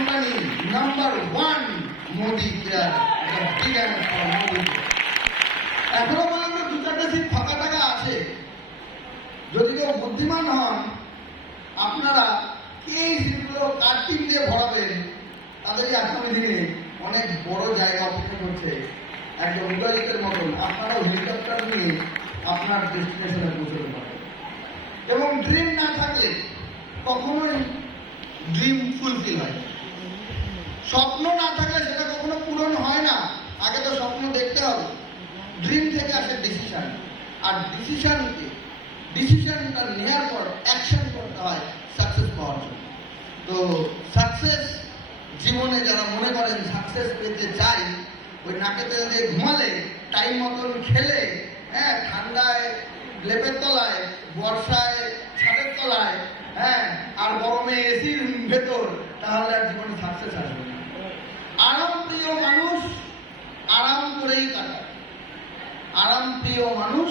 company number 1 Modi Care, the big and for Modi Care. এখনো পর্যন্ত 2-4টা seat ফাঁকা টাকা আছে। যদি কেউ বুদ্ধিমান হন, আপনারা এই সিটগুলো কাটিং দিয়ে ভরাবেন, তাদেরকে আগামী দিনে অনেক বড় জায়গা অপেক্ষা করছে। একটা উদাহরণের মতন আপনারাও হেলিকপ্টার নিয়ে আপনার ডেস্টিনেশনে পৌঁছতে পারবেন। এবং ড্রিম না থাকলে কখনোই ড্রিম ফুলফিল হয়। স্বপ্ন না থাকলে সেটা কখনো পূরণ হয় না। আগে তো স্বপ্ন দেখতে হবে। ড্রিম থেকে আসে ডিসিশন, আর ডিসিশনটা নেওয়ার পর অ্যাকশন করতে হয় সাকসেস পাওয়ার জন্য। তো সাকসেস জীবনে যারা মনে করেন সাকসেস পেতে চাই, ওই নাকে তেল দিয়ে ঘুমালে, টাইম মতন খেলে, হ্যাঁ, ঠান্ডায় লেপের তলায়, বর্ষায় ছাদের তলায়, হ্যাঁ, আর গরমে এসির ভেতর, তাহলে আর জীবনে সাকসেস আসবে না। আরাম প্রিয় মানুষ আরাম করেই কাটায়। আরাম প্রিয় মানুষ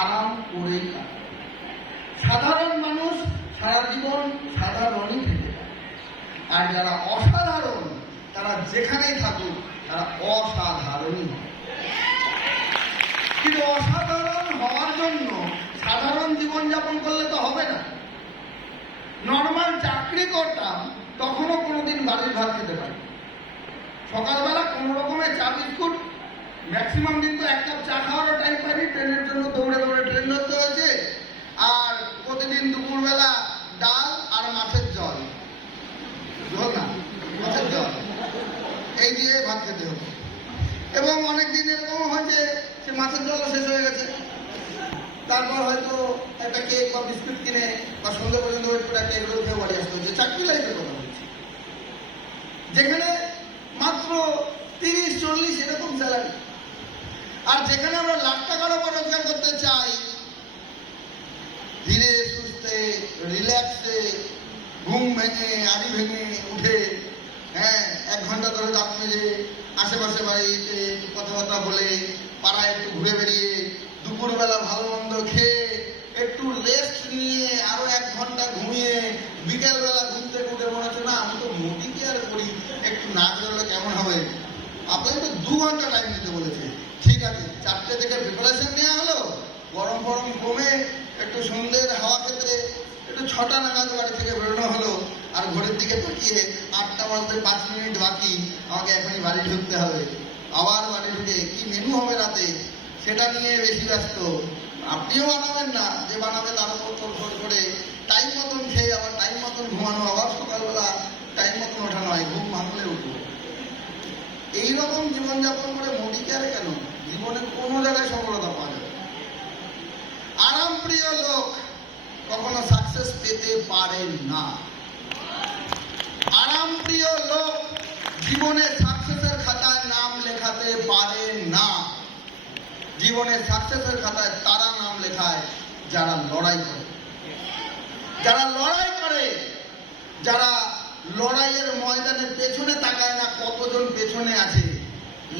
আরাম করেই কাটায়। সাধারণ মানুষ সারা জীবন সাধারণই থেকে যায়। আর যারা অসাধারণ, তারা যেখানেই থাকুক তারা অসাধারণই হয়। কিন্তু অসাধারণ হওয়ার জন্য সাধারণ জীবনযাপন করলে তো হবে না। নর্মাল চাকরি করতাম, তখনও কোনোদিন বাড়ির ভাত খেতে পারি। সকালবেলা কোনো রকমের চা বিস্কুট, ম্যাক্সিমাম দিন তো 1 কাপ চা খাওয়ারও টাইম পাইনি, ট্রেনের জন্য দৌড়ে দৌড়ে ট্রেন ধরতে হয়েছে। আর প্রতিদিন দুপুরবেলা ডাল আর মাছের জল, মাছের জল এই দিয়ে ভাত খেতে হতো। এবং অনেকদিন এরকম হয়েছে সে মাছের জলও শেষ হয়ে গেছে। তারপর হয়তো একটা কেক বা বিস্কুট কিনে বা সন্ধ্যে পর্যন্ত ওয়েট করে একটা এগুলো খেয়ে বাড়ি আসতে হচ্ছে। চাকরি লাইফের কথা বলছি, যেখানে মাত্র 30-40 এরকম স্যালারি। আর যেখানে আমরা লাখ টাকার উপর রোজগার করতে চাই, ধীরে সুস্থে রিল্যাক্সে ঘুম ভেঙে আড়ি ভেঙে উঠে, হ্যাঁ, 1 ঘন্টা ধরে দাঁত মেজে আশেপাশে বাড়িতে কথাবার্তা বলে, পাড়ায় একটু ঘুরে বেরিয়ে, দুপুরবেলা ভালো মন্দ খেয়ে, একটু রেস্ট নিয়ে আরো 1 ঘন্টা ঘুমিয়ে, বিকেলবেলা ঘুম থেকে উঠে মনে হচ্ছে না আমি তো মোদি কেয়ার করি, একটু না বেরোলে কেমন হবে। আপনাকে তো 2 ঘন্টা টাইম দিতে বলেছে। ঠিক আছে, 4টে থেকে প্রিপারেশন নেওয়া হলো, গরম ফরম কমে একটু সন্ধ্যের হাওয়া খেতে একটু 6টা নাগাদ বাড়ি থেকে বেরোনো হলো। আর ঘরের দিকে তাকিয়ে 8টা বাজতে 5 মিনিট বাকি, আমাকে এখনই বাড়ি ঢুকতে হবে। আবার বাড়ি ঢুকে কি মেনু হবে রাতে, সেটা নিয়ে বেশি ব্যস্ত। আপনিও বানাবেন না, যে বানাবে তার উপর তোড়ফোড় করে টাইম মতন খেয়ে আবার টাইম মতন ঘুমানো, আবার সকালবেলা টাইম মতন ওঠা নয়, ঘুম ভাঙলে উঠবো। এইরকম জীবনযাপন করে মোদি কেয়ারে কেন জীবনে কোনো জায়গায় সফলতা পাওয়া যাবে। আরাম প্রিয় লোক কখনো সাকসেস পেতে পারেন না। আরাম প্রিয় লোক জীবনে সাকসেসের খাতায় নাম লেখাতে পারেন না। জীবনে সাকসেসের খাতায় তারা নাম লেখায় যারা লড়াই করে, যারা লড়াই করে, যারা লড়াইয়ের ময়দানে পেছনে তাকায় না কতজন পেছনে আছে।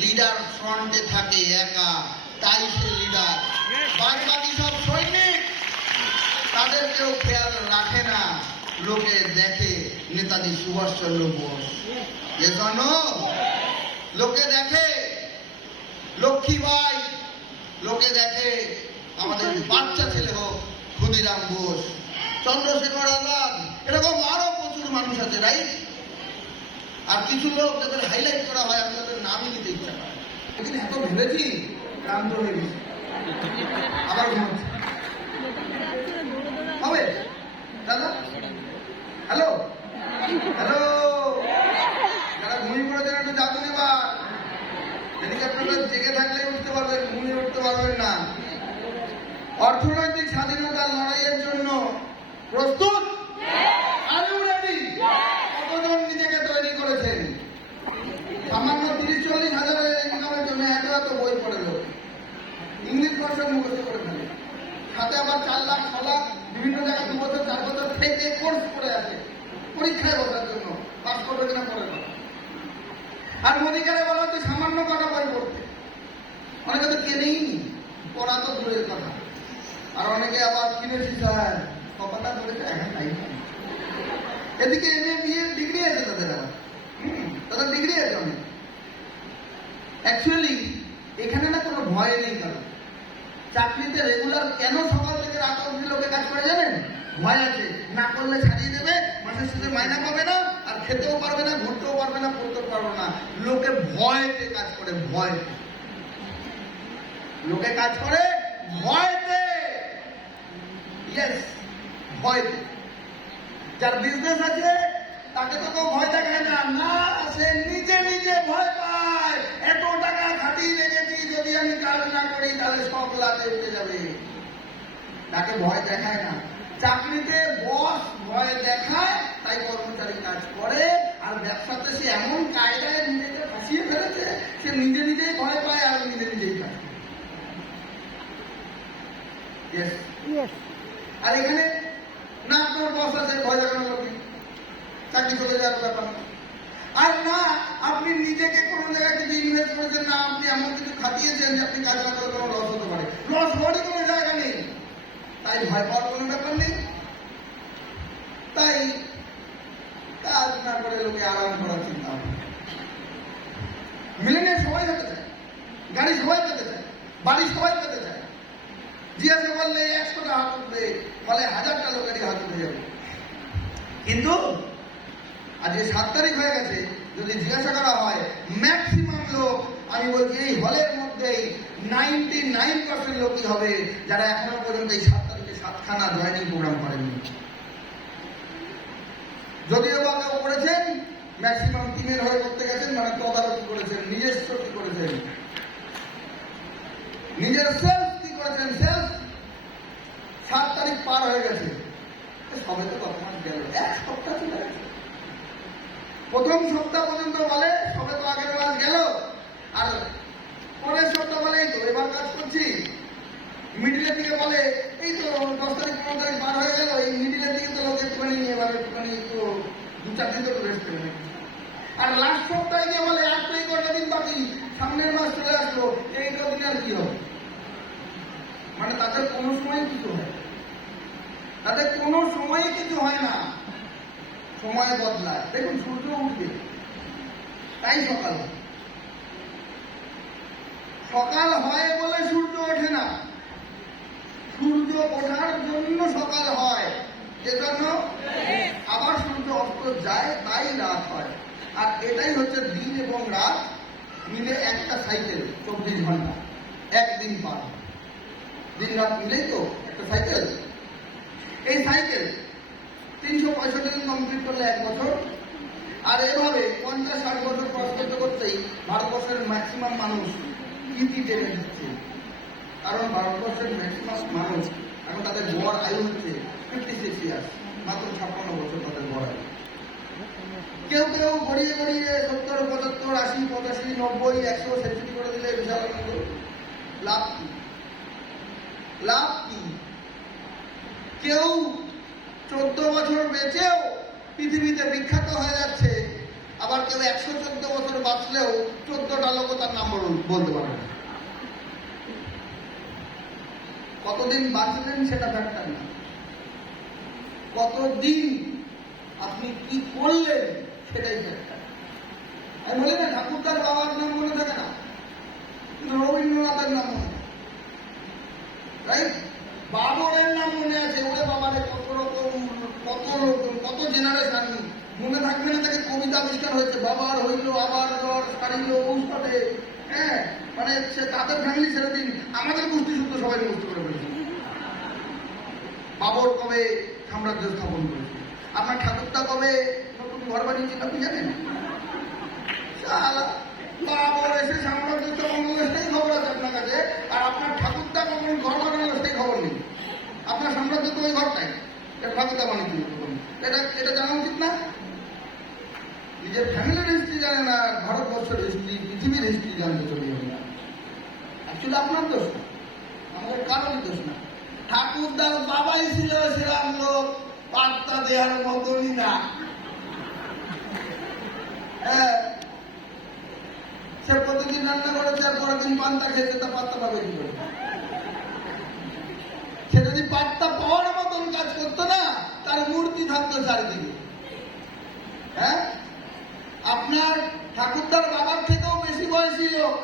লিডার ফ্রন্টে থাকে একা, তাই সে লিডার। বাকি সব সৈনিক, তাদের কেউ খেয়াল রাখে না। লোকে দেখে নেতাজি সুভাষচন্দ্র বোস, লোকে দেখে লক্ষ্মীবাই, লোকে দেখে আমাদের বাচ্চা ছেলে হোক ক্ষুদিরাম বোস, চন্দ্রশেখর আজাদ, এরকম আরো প্রচুর মানুষ আছে, রাইট? আর কিছু লোক যাদের হাইলাইট করা হয়, আমি তাদের নামই নিতে ইচ্ছা করে। একদিন এত ভেবেছি ক্লান্ত হয়ে গেছি, আবার ঘুমাচ্ছি। হবে দাদা? হ্যালো হ্যালো, যারা ঘুমিয়ে পড়েছেন একটু জাগুন এবার। হেলিকপ্টারে জেগে থাকলে উঠতে পারবেন, ঘুমিয়ে উঠতে পারবেন না। অর্থনৈতিক স্বাধীনতার লড়াইয়ের জন্য প্রস্তুত? Are you ready? কতজন নিজেকে তৈরি করেছেন? সামান্য 30-40 হাজারের ইনকামের জন্য এত বই পড়ে লোক ইংলিশ ভাষা মুখস্থ করে ফেলে, সাথে আবার 4 লাখ 6 লাখ বিভিন্ন জায়গায় 2 বছর 4 বছর ফেকে কোর্স করে আছে পরীক্ষায় বসার জন্য, পাস করবে কিনা পরে না। আর মোদিকারে বলা হচ্ছে সামান্য কটা বই পড়তে, অনেকে তো কেনেই নি, পড়া তো দূরের কথা। আর অনেকে আবার কিনেছি স্যার, কপাটা ধরেছে, এখন টাইম। এদিকে এমএ বিএ ডিগ্রি আছে তাদের, আবার তাদের ডিগ্রি আছে অনেক। অ্যাকচুয়ালি এখানে না কোনো ভয় নেই কারণ। চাকরিতে রেগুলার কেন সকাল থেকে রাত অবধি লোকে কাজ করে জানেন? ভয় আছে, না করলে ছাড়িয়ে দেবে, মাসের শেষে মাইনা পাবে না, আর খেতেও পারবে না, ঘুরতেও পারবে না, পড়তেও পারবে না। লোকে ভয়তে কাজ করে, ভয়তে। লোকে কাজ করে ভয়তে। ইয়েস, ভয়তে। যার বিজনেস আছে তাকে তো কেউ ভয় দেখায় না, না, সে নিজে নিজে ভয় পায়। এত টাকা খাটিয়ে রেখেছি, যদি আমি কাজ না করি তাহলে সব লাভে উঠে যাবে। তাকে ভয় দেখায় না। চাকরিতে বস ভয় দেখায়, তাই কর্মচারী কাজ করে। আর ব্যবসাতে সে এমন কায়দায় নিজেকে ফাঁসিয়ে ফেলেছে, সে নিজে নিজেই ভয় পায় আর নিজে নিজেই কাজ করে। আর এখানে না আপনার বস আছে, ভয় দেখানো করবে, চাকরি চলে যাওয়ার ব্যাপার। আর না আপনি নিজেকে কোনো জায়গায় কিছু ইনভেস্ট করেছেন, না আপনি এমন কিছু খাটিয়েছেন যে আপনি কাজ না করে কোনো লস হতে পারে। লস হওয়ারই কোনো জায়গা নেই, তাই ভয় পাওয়ার কোনো ব্যাপার নেই। তাই কাজ না করে লোকে আরাম করার চিন্তা ভাবনা। মিলেনিয়ার সবাই হতে চায়, গাড়ি সবাই পেতে চায়, বাড়ি সবাই পেতে চায়। জিজ্ঞাসা করলে 100টা হাত উঠবে, ফলে 1000টা লোকেরই হাত উঠে যাবে। কিন্তু আজকে 7 তারিখ হয়ে গেছে, যদি জিজ্ঞাসা করা হয় ম্যাক্সিমাম লোক, আমি বলছি এই হলের মধ্যেই 99% লোকই হবে যারা এখনো পর্যন্ত এই 7 তারিখে 7খানা জয়েনিং প্রোগ্রাম করেননি। যদিও বা কেউ করেছেন, ম্যাক্সিমাম টিমের হয়ে করতে গেছেন, মানে তদারকি করেছেন, নিজস্ব কি করেছেন, নিজের সেলফ কি করেছেন, সেলফ। 7 তারিখ পার হয়ে গেছে, সবে তো কত মাস গেল, 1 সপ্তাহ চলে গেছে। প্রথম সপ্তাহ পর্যন্ত বলে সবে তো আগের মাস গেল, আর পরের সপ্তাহ বলে এই তো এবার কাজ করছি। মিডিলের দিকে বলে এই তো 10 তারিখ 15 তারিখ পার হয়ে গেল, এই মিডিলের দিকে তো লোক একটুখানি এবার একটুখানি তো 2-4 দিন তো রেস্ট করে নেই। আর লাস্ট সপ্তাহে গিয়ে বলে আর তো এই কটা দিন বাকি, সামনের মাস চলে আসলো, এই কদিন আর কি হবে। মানে তাদের কোনো সময় কিছু হয়, তাদের কোনো সময় কিছু হয় না, সময় বদলায়। দেখুন সূর্য উঠবে, তাই সকাল হয়। সকাল হয় বলে সূর্য ওঠে না, সূর্য ওঠার জন্য সকাল হয়, এজন্য আবার সূর্য অস্ত যায়, তাই রাত হয়। আর এটাই হচ্ছে দিন এবং রাত মিলে একটা সাইকেল, 24 ঘন্টা, একদিন পার। দিন রাত মিলেই তো একটা সাইকেল। এই সাইকেল 365 দিন কমপ্লিট করলে 1 বছর। আর এভাবে 50-60 বছর ক্রস করতে করতেই ভারতবর্ষের ম্যাক্সিমাম মানুষ ইতি টেনে দিচ্ছে। কারণ ভারতবর্ষের ম্যাক্সিমাম মানুষ এখন তাদের গড় আয়ু হচ্ছে 56 ইয়ার্স, মাত্র 56 বছর তাদের গড় আয়ু। কেউ কেউ গড়িয়ে গড়িয়ে 70, 75, 80, 85, 90, 100 সেঞ্চুরি করে দিলে বিশাল আনন্দ। লাভ কি? লাভ কি? কেউ 14 বছর বেঁচেও পৃথিবীতে বিখ্যাত হয়ে যাচ্ছে, আবার কেউ 114 বছর বাঁচলেও 14টা লোক তার নাম বলতে পারবে না। কতদিন বাঁচলেন সেটা ফ্যাক্টর না, কতদিন আপনি কি করলেন সেটাই ফ্যাক্টর। আমি বলি না ঠাকুরদার বাবার নাম মনে থাকে না, কিন্তু রবীন্দ্রনাথের নাম মনে থাকে, রাইট? বাবরের নাম মনে আছে, ওরে বাবারে কত রকম কত জেনারেশন মনে থাকবে না। তাকে কবিতা আবিষ্কার হয়েছে, বাবার হইল আবার জ্বর সারিল ঔষধে। হ্যাঁ, মানে সে তাদের ফ্যামিলি ছেড়ে দিন, আমাদের গোষ্ঠী শুদ্ধ সবাই মুক্ত করে ফেলেছে। বাবর কবে সাম্রাজ্য স্থাপন করেছে, আপনার ঠাকুরদা কবে নতুন ঘর বানিয়েছিল আপনি জানেন? বাবর এসে সাম্রাজ্য স্থাপন করলে সেই খবর আছে আপনার কাছে, আর আপনার ঠাকুরদা কখন ঘর বানালো সেই খবর নেই। আপনার সাম্রাজ্য তো ওই ঘরটাই, ঠাকুরদা বানিয়েছিল। এটা জানা উচিত না? নিজের ফ্যামিলির হিস্ট্রি জানে না, ভারতবর্ষের হিস্ট্রি, পৃথিবীর হিস্ট্রি জানতে চলে যাবে না। অ্যাকচুয়ালি আপনার দোষ না, আমাদের কারোর দোষ না। ঠাকুরদার বাবাই ছিল সেরকম লোক, পাত্তা দেওয়ার মতনই না। হ্যাঁ, সে প্রতিদিন রান্না করেছে আর পরের দিন পান্তা খেয়েছে, তা পাত্তা পাবে কি করে? সে যদি পাত্তা পাওয়ার মতন কাজ করতো না, তার মূর্তি থাকতো চারিদিকে। হ্যাঁ, আপনার ঠাকুরদার বাবার থেকেও বেশি বয়সী লোক,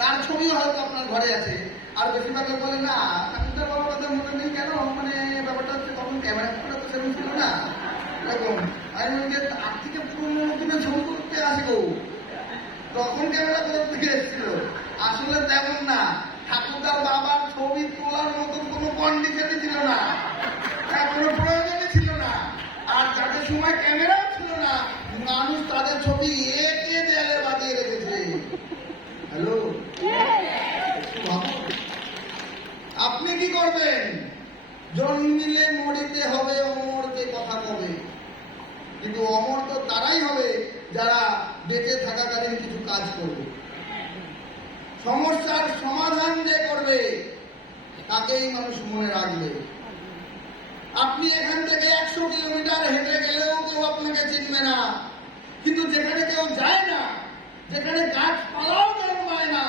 তার ছবি হয়তো আপনার ঘরে আছে। আর বেশিরভাগ লোক বলে না ঠাকুরদার বাবার কথা মনে নেই কেন, মানে ব্যাপারটা হচ্ছে তখন ক্যামেরা তো সেরকম ছিল না এরকম। আমি বলি যে তার থেকে পুরোনো দিনে ছবি করতে আসে গো, তখন ক্যামেরা কোথা থেকে এসেছিল? আসলে তেমন না, ঠাকুরদার বাবার ছবি তোলার মতন কোনো কন্ডিশনই ছিল না, কোনো প্রয়োজনই ছিল না। আর যাদের সময় ক্যামেরাও ছিল না, মানুষ তাদের ছবি এঁকে দেয়ালে বাঁধিয়ে রেখেছে। হ্যালো, আপনি কি করবেন? জন্মিলে মরিতে হবে অমরকে কথা কবে, কিন্তু অমর তো তারাই হবে যারা বেঁচে থাকাকালীন কিছু কাজ করবে। সমস্যার সমাধান যে করবে তাকেই মানুষ মনে রাখবে। আপনি এখান থেকে 100 কিলোমিটার হেঁটে গেলেও কেউ আপনাকে চিনবে না, কিন্তু যেখানে কেউ যায় না, যেখানে গাছপালাও জন্মায় না,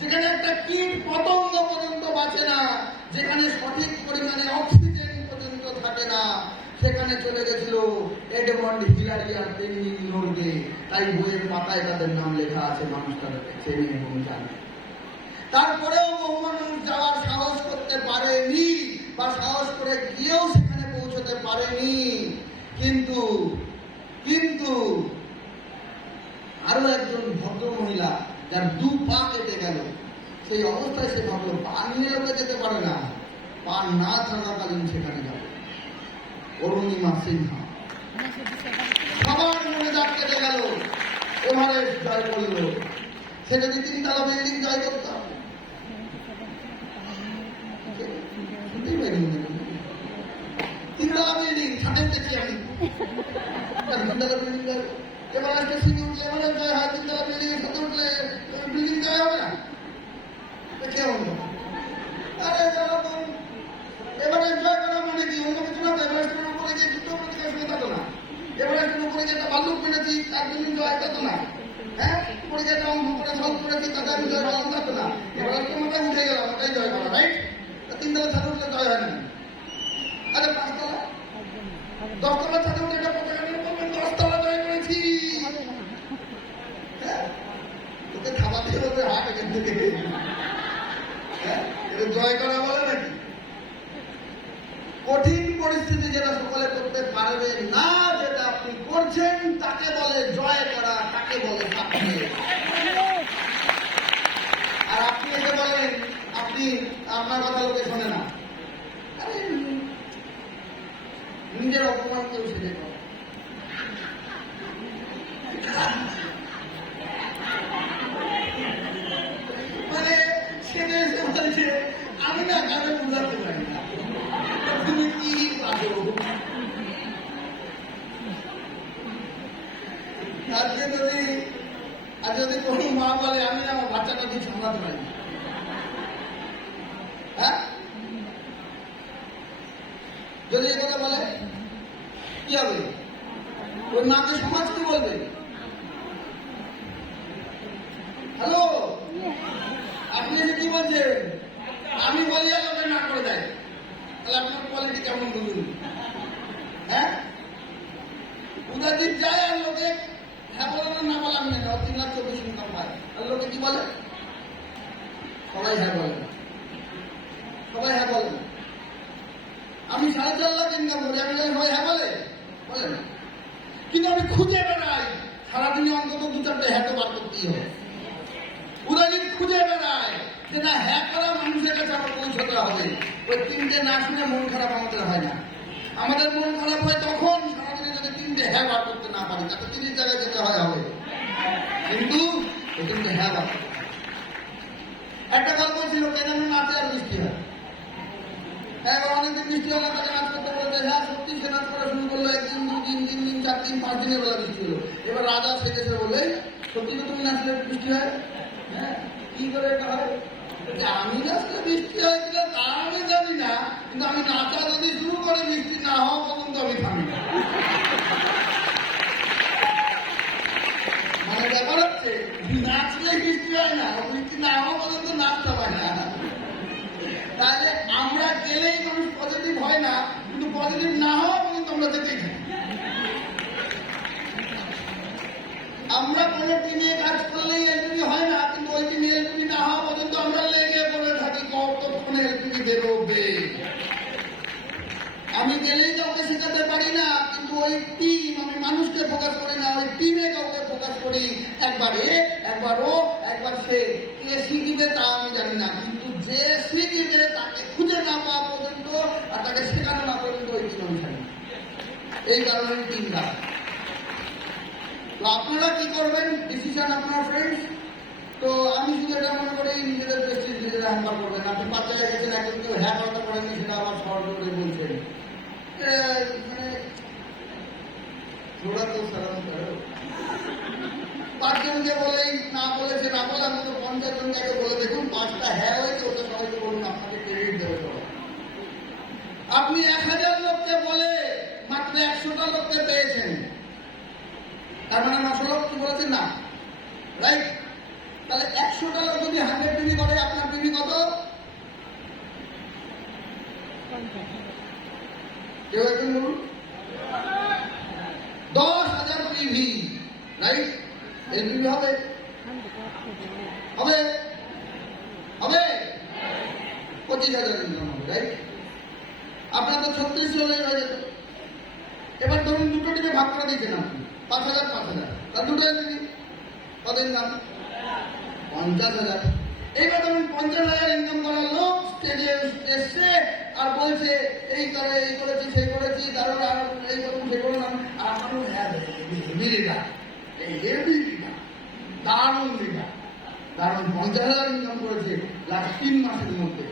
যেখানে একটা কীট পতঙ্গ পর্যন্ত বাঁচে না, যেখানে সঠিক পরিমাণে অক্সিজেন পর্যন্ত থাকে না, সেখানে চলে গেছিল এডমন্ড হিলারি আর পেঙ্গিন নোরগে। তাই বইয়ের পাতায় তাদের নাম লেখা আছে, মানুষ তাদেরকে চেনে এবং জানে। তারপরেও বহু মানুষ যাওয়ার সাহস করতে পারেনি বা সাহস করে গিয়েও সেখানে পৌঁছতে পারেনি। কিন্তু কিন্তু আরো একজন ভদ্র মহিলা যার 2 পা কেটে গেল, সেই অবস্থায় সে ভাবলো পা নিয়ে লোকে যেতে পারে না, পা না থাকাকালীন সেখানে যাবে। অরুণিমা সিনহা। সবার মনে দাগ কেটে গেল, এভারেস্ট জয় করল। সে যদি 3 তলা বিল্ডিং জয় করতাম, শুনতেই পাইনি 3 তলা বিল্ডিং ছাদের দেখি আমি 3 তলা বিল্ডিং জয়। এভারেস্টের সিঁড়ি উঠলে এভারেস্ট জয় হয়, 3 তলা বিল্ডিং এর সাথে উঠলে বিল্ডিং জয় হবে না? কে হলো? আরে যখন এভারেস্ট জয় করা মানে কি অন্য কিছু না, এভারেস্টের উপরে গিয়ে যুদ্ধ করতে আসবে তা তো না। এভারেস্টের উপরে গিয়ে একটা ভাল্লুক মেরেছি তার বিল্ডিং জয়, তা তো না। হ্যাঁ, উপরে গিয়ে একটা অঙ্ক করে সলভ করেছি তাদের জয় করা, তা তো না। এভারেস্টের মধ্যে উঠে গেলাম, ওটাই জয় করা, রাইট? 3 তলা ছাদে উঠলে জয় হয় না। আরে 5 তলা 10 তলা ছাদে উঠে একটা পতাকা নিয়ে বলবেন 10 তলা জয় করেছি। হ্যাঁ, ওকে থামাতে হবে হাট এখান থেকে। হ্যাঁ, এটা জয় করা বলে নাকি? কঠিন পরিস্থিতি যেটা সকলে করতে পারবে না, যেটা আপনি করছেন তাকে বলে জয় করা, তাকে বলে সাকসেস। আর আপনি এসে বলেন আপনি আপনার কথা লোকে শোনে না। আরে নিজের অপমান কেউ সেজে করে। মানে সেটা এসে বলছে আমি না কানে বুঝাতে পারি না, তুমি কি পাবো? আর যদি কোনো মা বলে আমি আমার বাচ্চাটা দিয়ে সামলাতে পারি, হ্যাঁ, যদি এগুলো বলে কি হবে? ওই মাকে সমাজ কি বলবে? হ্যালো, আপনি যে কি বলছেন? আমি বলি লোকে না করে দেয়, তাহলে আপনার কোয়ালিটি কেমন বলুন? হ্যাঁ, উদাদিত যায় আর লোকে হ্যাঁ বলে না বললাম না, 3 লাখ 24 ইনকাম পায়, আর লোকে কি বলে? সবাই হ্যাঁ বলে, সবাই হ্যাঁ বলে। আমি 4.5 লাখ ইনকাম করি, আমি সবাই হ্যাঁ বলে বলে না। কিন্তু আমি খুঁজে বেড়াই, সারাদিনে অন্তত 2-4টে হ্যাঁ তো বার করতেই হবে। উদাহরণ খুঁজে বেড়ায় যে না হ্যাঁ করা মানুষের কাছে আমার পৌঁছতে হবে। ওই 3টে না শুনে মন খারাপ আমাদের হয় না। আমাদের মন খারাপ হয় তখন সারাদিনে যদি 3টে হ্যাঁ বার করতে না পারি, তাতে 30 জায়গায় যেতে হয় হবে, কিন্তু ওই 3টে হ্যাঁ বার করতে। একটা গল্প ছিল কেন নাচে আর বৃষ্টি হয়। হ্যাঁ, অনেকদিন বৃষ্টি হলো, তাকে নাচ করতে বলতে, হ্যাঁ সত্যি সে নাচ করা শুরু করলো। 1 দিন 2 দিন 3 দিন 4 দিন 5 দিনের বেলা বৃষ্টি হলো। এবার রাজা সেজেছে বলে সত্যি তো তুমি নাচলে বৃষ্টি হয়? হ্যাঁ, কি করে এটা হয়? আমি নাচলে বৃষ্টি হয় কিনা তা আমি জানি না, কিন্তু আমি নাচা যদি শুরু করে বৃষ্টি না হওয়া পর্যন্ত আমি থামি না। মানে ব্যাপার হচ্ছে নাচলে বৃষ্টি হয় না, বৃষ্টি না হওয়া পর্যন্ত নাচতে পারে না। তাহলে আমরা গেলেই মানুষ পজিটিভ হয় না, কিন্তু পজিটিভ না হওয়া পর্যন্ত আমরা যেতেই থাকি। আমরা কোনো টিমে কাজ করলেই এলপিবি হয় না, কিন্তু ওই টিমে এলপিবি না হওয়া পর্যন্ত আমরা লেগে পড়ে থাকি কতক্ষণে এলপিবি বেরোবে। আমি গেলেই কাউকে শেখাতে পারি না, কিন্তু ওই টিম, আমি মানুষকে ফোকাস করি না, ওই টিমে কাউকে ফোকাস করি। একবার এ, একবার ও, একবার সে। কে শিখিবে তা আমি জানি না, কিন্তু যে শিখিবে তাকে খুঁজে না পাওয়া পর্যন্ত আর তাকে শেখানো না পর্যন্ত ওই টিম আমি ছাড়ি। এই কারণে টিমরা। তো আপনারা কি করবেন, ডিসিশন আপনার ফ্রেন্ডস। তো আমি শুধু এটা মনে করি নিজেদের প্রেস্টিজ নিজেরা হ্যাম্পার করবেন। আপনি 5 জায়গায় গেছেন, এখন কেউ হ্যাঁ করতে পারেননি, সেটা আবার সহজ করে বলছেন। মানে थोड़ा तो शर्म करो। 5 জনকে বলেই না বলেছে, না বলে আমি তো 50 জনকে বলে দেখুন 5টা হ্যাঁ হয়েছে, ওটা সবাইকে বলুন, আপনাকে ক্রেডিট দেবে সবাই। আপনি 1000 লোককে বলে মাত্র 100টা লোককে পেয়েছেন, তার মানে 900 লোক কি বলেছেন না, রাইট? তাহলে 100টা লোক যদি 100 টিভি করে, আপনার টিভি কত? কেউ একজন বলুন। 10,000 টিভি, রাইট? এই টিভি হবে হবে হবে 25,000 ইনকাম হবে, রাইট? আপনার তো 36 হয়ে যেত। এবার ধরুন দুটো টিভি ভাগ করে দিয়েছেন আপনি, 5,000 5,000, তার দুটো টিভি কত ইনকাম? 50,000। এইবার ধরুন 50,000 ইনকাম করার লোক স্টেজে এসছে আর বলছে এই করে, এই করেছি, সেই করেছি, তারপর আর এই করুন, সে করুন। আর আপনার হেভি লিডার, এই হেভি লিডার, দারুণ লিডার, দারুণ 50,000 ইনকাম করেছে লাস্ট 3 মাসের মধ্যে।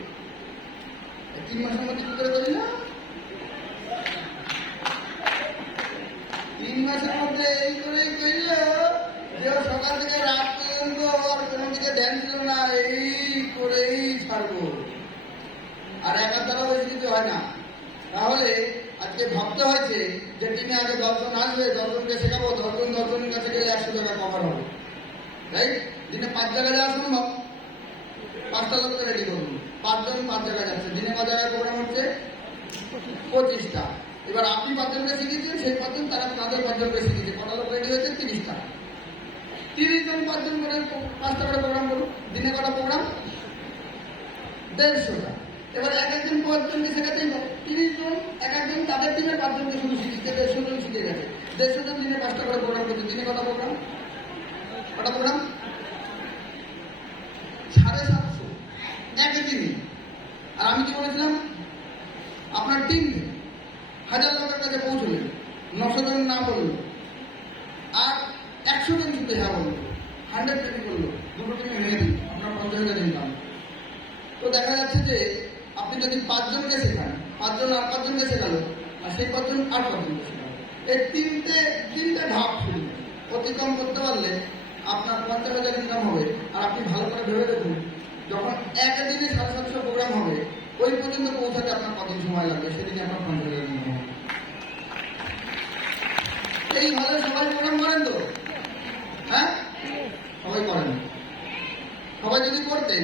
3 মাসের মধ্যে কি করে করি না? 3 মাসের মধ্যে এই করেই কইল যে সকাল থেকে রাত পর্যন্ত আর কোনো দিকে ধ্যান ছিল না, এই করেই ছাড়বো। আর একার দ্বারা বেশি কিছু হয় না। তাহলে আজকে ভাবতে হয়েছে যে টিমে আগে 10 জন আসবে, 10 জনকে শেখাবো, 10 জনের কাছে গেলে 100 টাকা কভার হবে, রাইট? দিনে 5 জায়গায় যাওয়া সম্ভব। 5টা লোককে রেডি করুন, 5 জন 5 জায়গায় যাচ্ছে, দিনে 5 জায়গায় প্রোগ্রাম হচ্ছে 25টা। এবার আপনি 5 জনকে শিখিয়েছেন, সেই 5 জন তারা তাদের 5 জনকে শিখিয়েছে, কটা লোক রেডি হয়েছে? 30টা। 30 জন 5 জন করে 5টা করে প্রোগ্রাম করুন, দিনে কটা প্রোগ্রাম? 150টা। এবার এক একজন 5 জনকে শেখাতেই হবে। 30 জন এক একজন তাদের টিমে 5 জনকে শুধু শিখতে, 150 জন শিখে গেছে। 150 জন দিনে 5টা করে প্রোগ্রাম করছে, দিনে কটা প্রোগ্রাম? কটা প্রোগ্রাম? 750 একই দিনে। আর আমি কি বলেছিলাম, আপনার টিম 1000 লোকের কাছে পৌঁছলেন, 900 জন না বললো, আর 100 জন শুধু হ্যাঁ বললো, 100 টিভি করলো, দুটো টিমে ভেঙে দিন, আপনার 50,000 ইনকাম। তো দেখা যাচ্ছে যে আপনি যদি 5 জনকে শেখান, 5 জন আর 5 জনকে শেখালো, আর সেই 5 জন আর 5 জনকে শেখালো, এই তিনটে ধাপ শুরু অতিক্রম করতে পারলে আপনার 50,000 ইনকাম হবে। আর আপনি ভালো করে ভেবে দেখুন, যখন একদিনে 750 প্রোগ্রাম হবে, ওই পর্যন্ত পৌঁছাতে আপনার কত সময় লাগবে, সেদিকে আপনার 50,000 ইনকাম হবে। এইভাবে সবাই প্রোগ্রাম করেন তো? হ্যাঁ, সবাই করেন। সবাই যদি করতেন,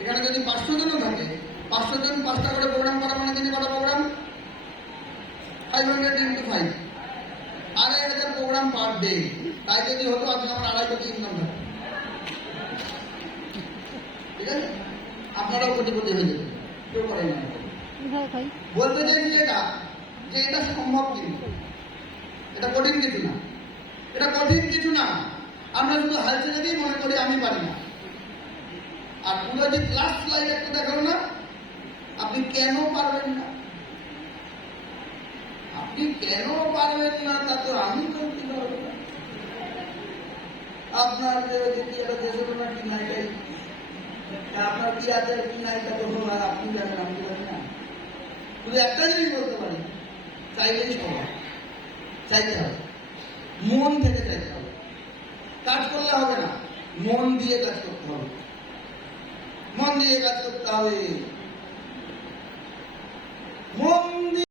এখানে যদি 500 জনও থাকে, 500 জন 5টা করে প্রোগ্রাম করা মানে দিনে কটা programme? 500 into 5, 2,500 programme per day. তাই যদি হতো আপনি আমার 2.5 কোটি ইনকাম থাকে, ঠিক আছে? আপনারাও কোটিপতি হয়ে যেতেন, কেউ করেন না। বলতে চাইছি এটা, যে এটা সম্ভব কিন্তু এটা কঠিন কিছু না, এটা কঠিন কিছু না। আমরা শুধু হাল ছেড়ে দিয়ে মনে করি আমি পারি না। আর পুরো যে ক্লাস স্লাইড একটু দেখালো না, আপনি কেন পারবেন না, আপনি কেন পারবেন না তা তো আমি করতে পারবো না। আপনার দেশের না কি নাই, আপনার কি আছে কি নাই তা তখন আপনি জানেন, আমি জানি না। শুধু একটা জিনিস বলতে পারি, চাইলেই সবাই চাইতে হবে, মন থেকে চাইতে হবে। কাজ করলে হবে না, মন দিয়ে কাজ করতে হবে, মন দিয়ে কাজ করতে হবে।